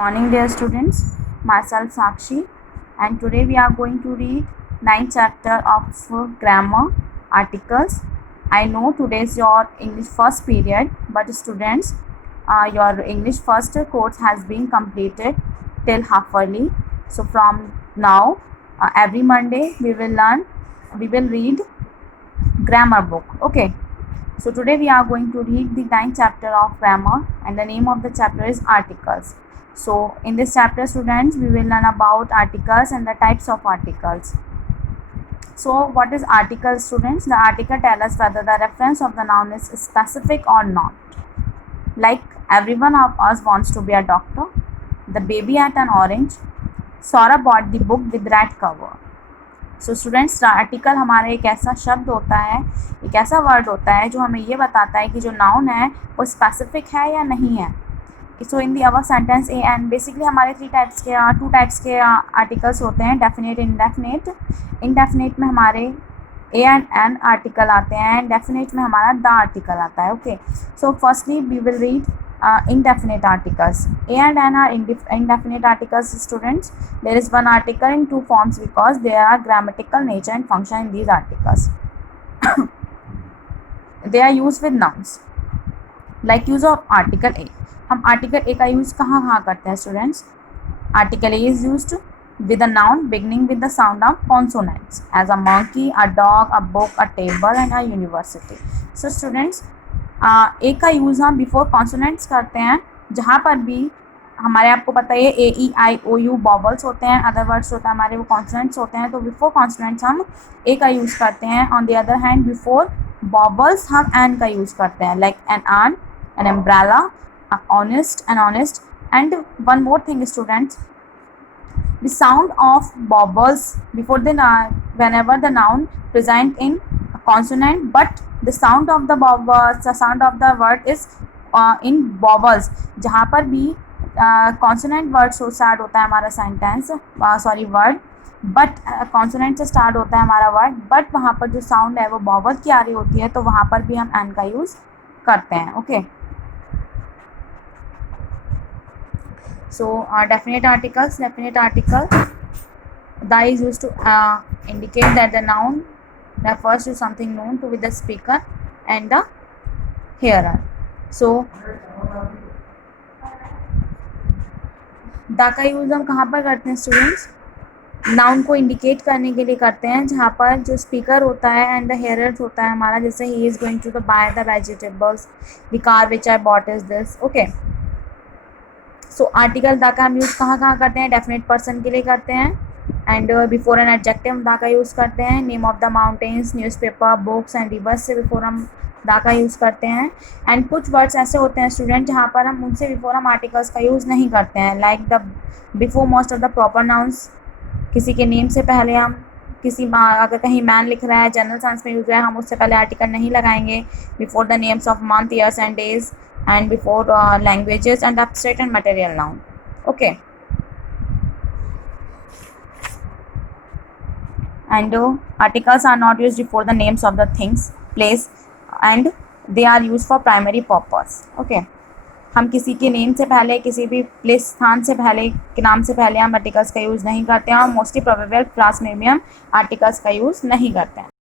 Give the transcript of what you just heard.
Morning dear students, myself Sakshi, and today we are going to read 9th chapter of grammar articles. I know today is your English first period, but students, your English first course has been completed till half early. So from now, every Monday we will read grammar book. Okay. So today we are going to read the 9th chapter of grammar, and the name of the chapter is articles. So in this chapter, students, we will learn about articles and the types of articles. So what is article, students? The article tells us whether the reference of the noun is specific or not. Like everyone of us wants to be a doctor. The baby ate an orange. Sora bought the book with red cover. So students, article हमारा एक ऐसा शब्द होता है, एक ऐसा word होता है जो हमें ये बताता है कि जो नाउन है वो स्पेसिफिक है या नहीं है. सो इन दी अवर सेंटेंस ए एंड बेसिकली हमारे टू टाइप्स के आर्टिकल्स होते हैं, डेफिनेट, इनडेफिनेट. इनडेफिनेट में हमारे ए एंड एन आर्टिकल आते हैं एंड डेफिनेट में हमारा द आर्टिकल आता है. Okay, so firstly we will read indefinite articles. A and N are indefinite articles, students. There is one article in two forms because there are grammatical nature and function in these articles. They are used with nouns. Like use of article A. हम article A का use कहाँ कहाँ करते हैं students? Article A is used with a noun beginning with the sound of consonants, as a monkey, a dog, a book, a table, and a university. So students, ए का use हम before consonants करते हैं, जहाँ पर भी हमारे, आपको पता है ए ई आई ओ यू बॉबल्स होते हैं, अदर वर्ड्स होता है हमारे वो कॉन्सोनेंट्स होते हैं, तो बिफोर कॉन्सोनेंट्स हम ए का यूज़ करते हैं. On the other hand before vowels हम एन का यूज़ करते हैं, like an an, an umbrella, honest, an honest. And one more thing students, the sound of bobbles before the whenever the noun present in a consonant, but the sound of the word is in vowels. जहाँ पर भी consonant word से start होता है हमारा sentence, word, but consonant से start होता है हमारा वर्ड, बट वहाँ पर जो साउंड है वो वॉवल की आ रही होती है, तो वहाँ पर भी हम एन का यूज़ करते हैं. Okay, so definite articles. Definite article, the is used to indicate that the noun refers to something known to with the speaker and the hearer. So the का यूज़ हम कहाँ पर करते हैं स्टूडेंट्स? नाउन को indicate करने के लिए करते हैं, जहाँ पर जो स्पीकर होता है एंड द हेयर होता है हमारा, जैसे ही is going to the buy the vegetables, the car which I bought is this. Okay, so article the का हम यूज़ कहाँ कहाँ करते हैं? डेफिनेट पर्सन के लिए करते हैं, and before an adjective the का यूज़ करते हैं. Name of the mountains, newspaper, books and reverse से बिफोर हम द का यूज़ करते हैं. एंड कुछ वर्ड्स ऐसे होते हैं स्टूडेंट जहाँ पर हम उनसे बिफोर हम आर्टिकल्स का यूज़ नहीं करते हैं, like the before most of the proper nouns. किसी के नेम से पहले हम अगर कहीं मैन लिख रहा है, जनरल सेंस में यूज़ है, हम उससे पहले आर्टिकल नहीं लगाएंगे. Before the names of month, years and days, and before languages and abstract and material noun. Okay, and articles are not used before the names of the things, place, and they are used for primary purpose. Okay, हम किसी के name से पहले, किसी भी place, स्थान से पहले, के नाम से पहले हम आर्टिकल्स का यूज़ नहीं करते हैं, और मोस्टली प्रोबेबल क्लास में भी हम आर्टिकल्स का यूज़ नहीं करते हैं.